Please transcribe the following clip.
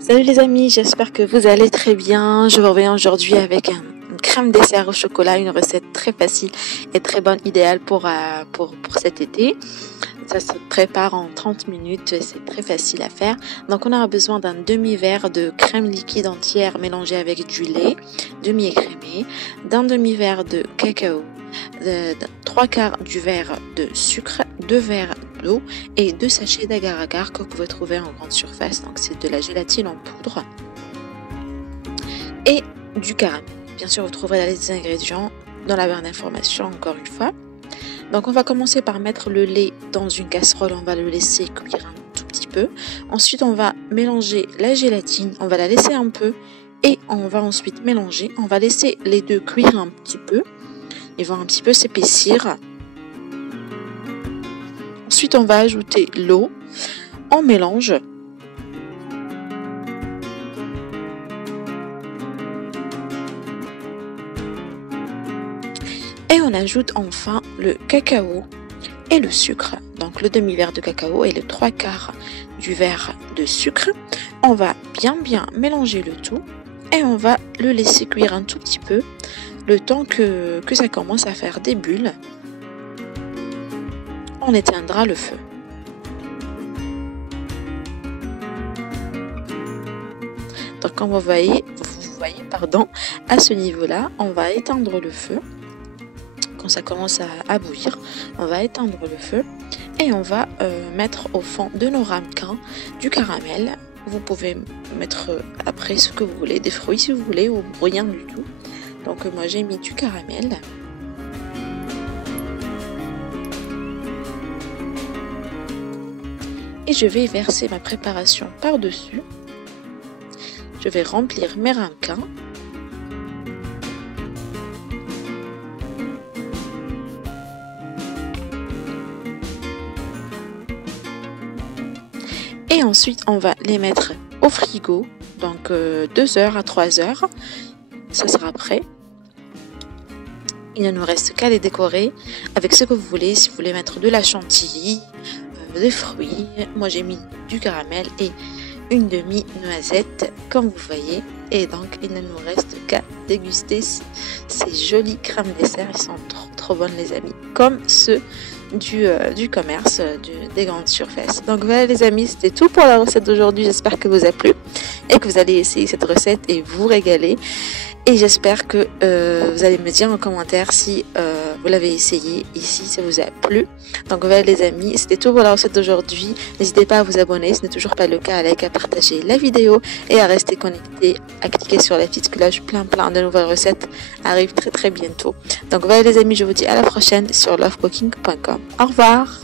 Salut les amis, j'espère que vous allez très bien. Je vous reviens aujourd'hui avec une crème dessert au chocolat, une recette très facile et très bonne, idéale pour cet été. Ça se prépare en 30 minutes et c'est très facile à faire. Donc on aura besoin d'un demi-verre de crème liquide entière mélangée avec du lait demi-écrémé, d'un demi-verre de cacao, de 3/4 du verre de sucre, 2 verres d'eau et 2 sachets d'agar-agar que vous pouvez trouver en grande surface. Donc c'est de la gélatine en poudre et du caramel. Bien sûr, vous trouverez la liste des ingrédients dans la barre d'information encore une fois. Donc on va commencer par mettre le lait dans une casserole, on va le laisser cuire un tout petit peu. Ensuite on va mélanger la gélatine, on va la laisser un peu et on va ensuite mélanger. On va laisser les deux cuire un petit peu, ils vont un petit peu s'épaissir. Ensuite on va ajouter l'eau, on mélange. Et on ajoute enfin le cacao et le sucre. Donc le demi-verre de cacao et les 3/4 du verre de sucre. On va bien mélanger le tout et on va le laisser cuire un tout petit peu le temps que ça commence à faire des bulles. On éteindra le feu. Donc comme vous voyez, à ce niveau-là, on va éteindre le feu. Quand ça commence à bouillir, on va éteindre le feu et on va mettre au fond de nos ramequins du caramel. Vous pouvez mettre après ce que vous voulez, des fruits si vous voulez ou rien du tout. Donc moi j'ai mis du caramel. Et je vais verser ma préparation par-dessus. Je vais remplir mes ramequins. Et ensuite, on va les mettre au frigo, donc 2 heures à 3 heures. Ça sera prêt. Il ne nous reste qu'à les décorer avec ce que vous voulez. Si vous voulez mettre de la chantilly, des fruits. Moi, j'ai mis du caramel et une demi-noisette, comme vous voyez. Et donc, il ne nous reste qu'à déguster ces jolies crèmes dessert. Ils sont trop bonnes, les amis. Comme ceux du commerce, des grandes surfaces. Donc voilà les amis, c'était tout pour la recette d'aujourd'hui. J'espère que vous a plu et que vous allez essayer cette recette et vous régaler. Et j'espère que vous allez me dire en commentaire si vous l'avez essayé et si ça vous a plu. Donc voilà les amis, c'était tout pour la recette d'aujourd'hui. N'hésitez pas à vous abonner, ce n'est toujours pas le cas, à liker, à partager la vidéo et à rester connecté, à cliquer sur la petite cloche. Plein de nouvelles recettes arrivent très bientôt. Donc voilà les amis, je vous dis à la prochaine sur lovecooking.com. Au revoir.